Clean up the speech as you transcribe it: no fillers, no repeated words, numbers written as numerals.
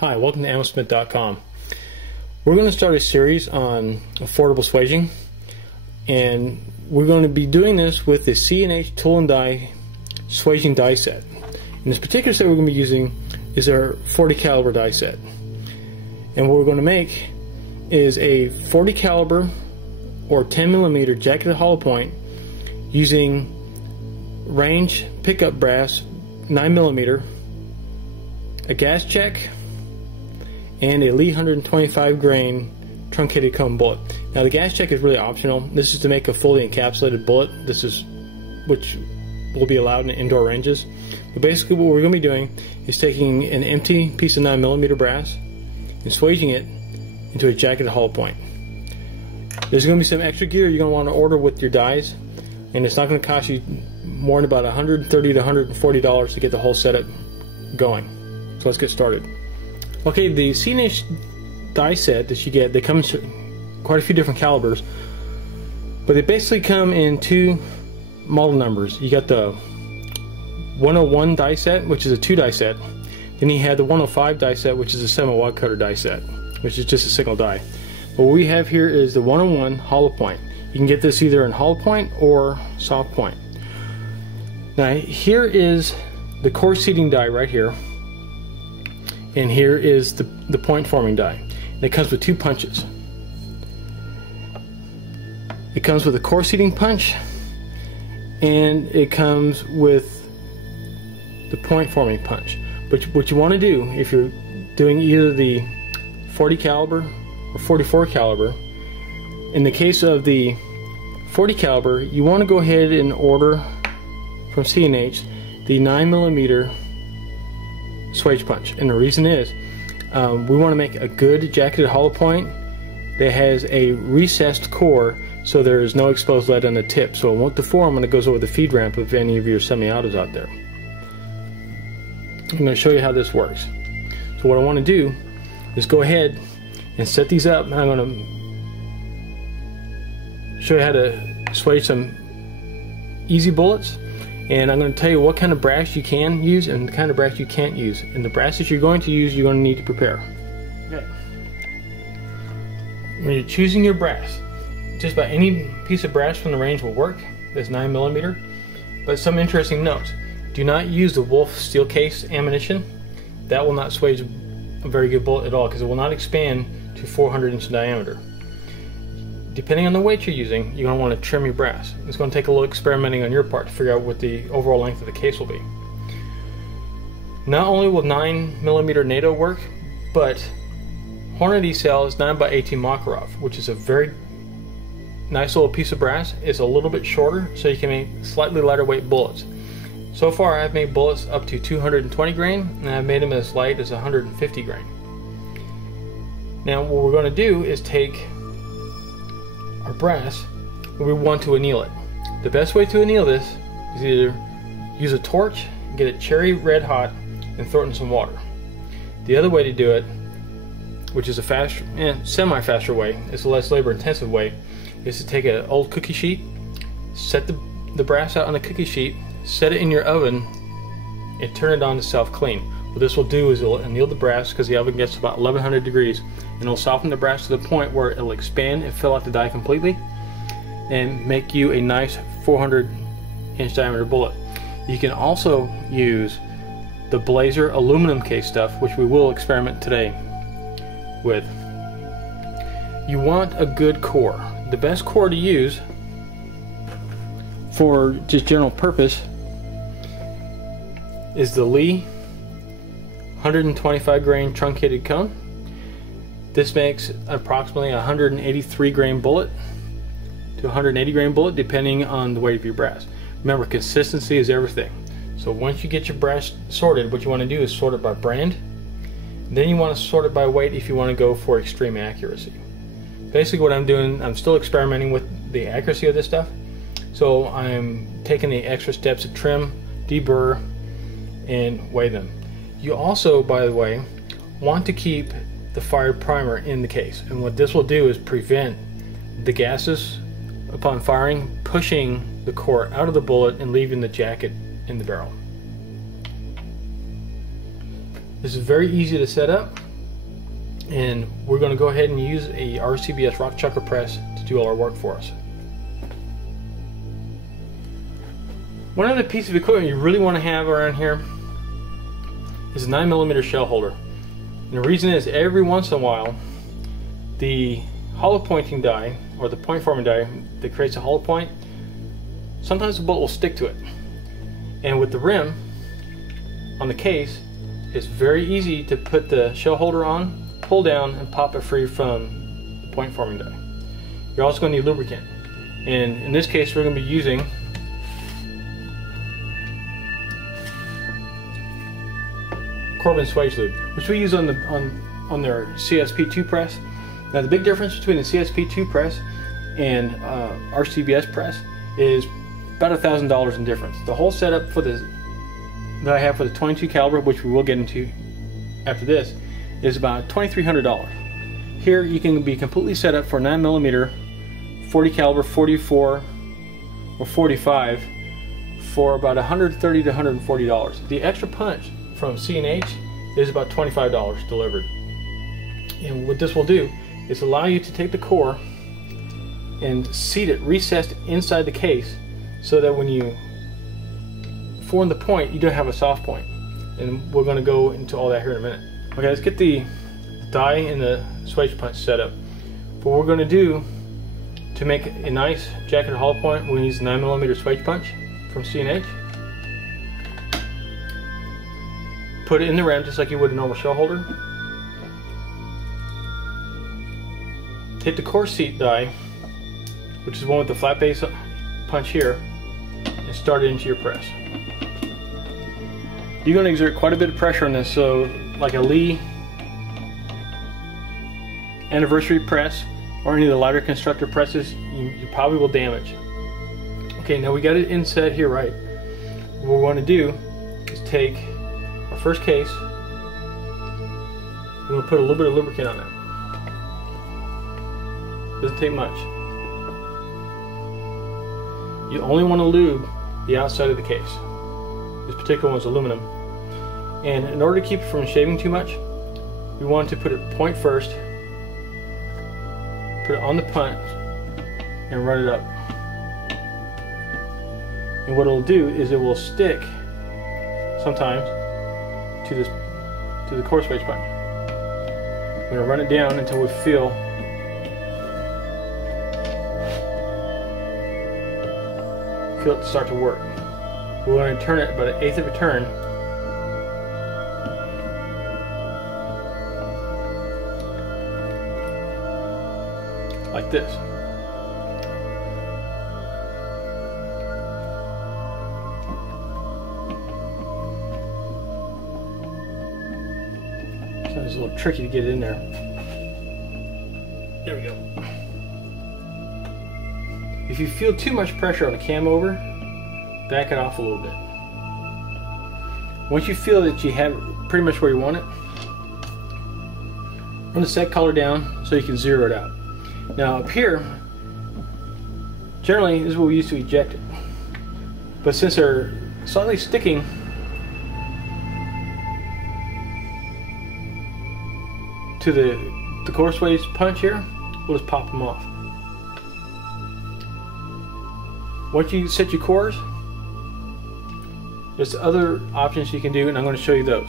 Hi, welcome to Ammosmith.com. We're going to start a series on affordable swaging, and we're going to be doing this with the C&H tool and die swaging die set. In this particular set we're going to be using is our 40 caliber die set. And what we're going to make is a 40 caliber or 10 millimeter jacketed hollow point using range pickup brass 9 millimeter, a gas check, and a Lee 125 grain truncated cone bullet. Now the gas check is really optional. This is to make a fully encapsulated bullet. This is which will be allowed in indoor ranges. But basically what we're going to be doing is taking an empty piece of 9 millimeter brass and swaging it into a jacketed hollow point. There's going to be some extra gear you're going to want to order with your dies, and it's not going to cost you more than about $130 to $140 to get the whole setup going. So let's get started. Okay, the C&H die set that you get, they come in quite a few different calibers, but they basically come in two model numbers. You got the 101 die set, which is a 2 die set. Then you had the 105 die set, which is a 7 wad cutter die set, which is just a single die. But what we have here is the 101 hollow point. You can get this either in hollow point or soft point. Now here is the core seating die right here, and here is the point forming die. And it comes with 2 punches. It comes with a core seating punch, and it comes with the point forming punch. But what you want to do if you're doing either the 40 caliber or 44 caliber, in the case of the 40 caliber, you want to go ahead and order from C&H the 9 millimeter swage punch. And the reason is we want to make a good jacketed hollow point that has a recessed core so there is no exposed lead on the tip, so it won't deform when it goes over the feed ramp of any of your semi-autos out there. I'm going to show you how this works. So what I want to do is go ahead and set these up, and I'm going to show you how to swage some easy bullets, and I'm going to tell you what kind of brass you can use and the kind of brass you can't use. And the brass that you're going to use, you're going to need to prepare. Okay. When you're choosing your brass, just about any piece of brass from the range will work. That's 9 millimeter. But some interesting notes: do not use the Wolf steel case ammunition. That will not swage a very good bullet at all, because it will not expand to 400 inch diameter. Depending on the weight you're using, you're going to want to trim your brass. It's going to take a little experimenting on your part to figure out what the overall length of the case will be. Not only will 9 millimeter NATO work, but Hornady sells 9x18 Makarov, which is a very nice little piece of brass. It's a little bit shorter, so you can make slightly lighter weight bullets. So far I've made bullets up to 220 grain, and I've made them as light as 150 grain. Now what we're going to do is take our brass, and we want to anneal it. The best way to anneal this is either use a torch, get it cherry red hot, and throw it in some water. The other way to do it, which is a faster, semi-faster way, it's a less labor intensive way, is to take an old cookie sheet, set the brass out on the cookie sheet, set it in your oven, and turn it on to self-clean. What this will do is it will anneal the brass, because the oven gets about 1100 degrees, and it'll soften the brass to the point where it'll expand and fill out the die completely and make you a nice 400 inch diameter bullet. You can also use the Blazer aluminum case stuff, which we will experiment today with. You want a good core. The best core to use for just general purpose is the Lee 125 grain truncated cone. This makes approximately 183 grain bullet to 180 grain bullet, depending on the weight of your brass. Remember, consistency is everything. So once you get your brass sorted, what you want to do is sort it by brand. Then you want to sort it by weight if you want to go for extreme accuracy. Basically what I'm doing, I'm still experimenting with the accuracy of this stuff. So I'm taking the extra steps to trim, deburr, and weigh them. You also, by the way, want to keep the fired primer in the case, and what this will do is prevent the gases upon firing pushing the core out of the bullet and leaving the jacket in the barrel. This is very easy to set up. and we're going to go ahead and use a RCBS rock chucker press to do all our work for us. One other piece of equipment you really want to have around here is a 9mm shell holder. And the reason is, every once in a while the hollow pointing die, or the point forming die that creates a hollow point, sometimes the bullet will stick to it. And with the rim on the case, it's very easy to put the shell holder on, pull down, and pop it free from the point forming die. You're also going to need lubricant. And in this case, we're going to be using Corbin Swage Lube, which we use on their CSP2 press. Now the big difference between the CSP2 press and RCBS press is about $1,000 in difference. The whole setup for that I have for the 22 caliber, which we will get into after this, is about $2,300. Here you can be completely set up for 9mm, 40 caliber, 44, or 45 for about $130 to $140. The extra punch from C&H is about $25 delivered. And what this will do is allow you to take the core and seat it recessed inside the case, so that when you form the point, you don't have a soft point. And we're going to go into all that here in a minute. Okay, let's get the die and the swage punch set up. What we're going to do to make a nice jacketed hollow point, we're going to use the 9mm swage punch from C&H. Put it in the rim just like you would a normal shell holder. Take the core seat die, which is one with the flat base punch here, and start it into your press. You're going to exert quite a bit of pressure on this, so like a Lee anniversary press or any of the lighter constructor presses, you probably will damage. Okay, now we got it inset here right. What we want to do is take our first case. We're going to put a little bit of lubricant on it. Doesn't take much. You only want to lube the outside of the case. This particular one's aluminum. And in order to keep it from shaving too much, we want to put it point first, put it on the punch, and run it up. And what it'll do is it will stick sometimes to the core swage punch. We're going to run it down until we feel it start to work. We're going to turn it about 1/8 of a turn. Like this. So it's a little tricky to get it in there. There we go. If you feel too much pressure on the cam over, back it off a little bit. Once you feel that you have it pretty much where you want it, run the set collar down so you can zero it out. Now up here, generally this is what we use to eject it. But since they're slightly sticking to the core swage punch here, we'll just pop them off. Once you set your cores, there's other options you can do, and I'm going to show you those.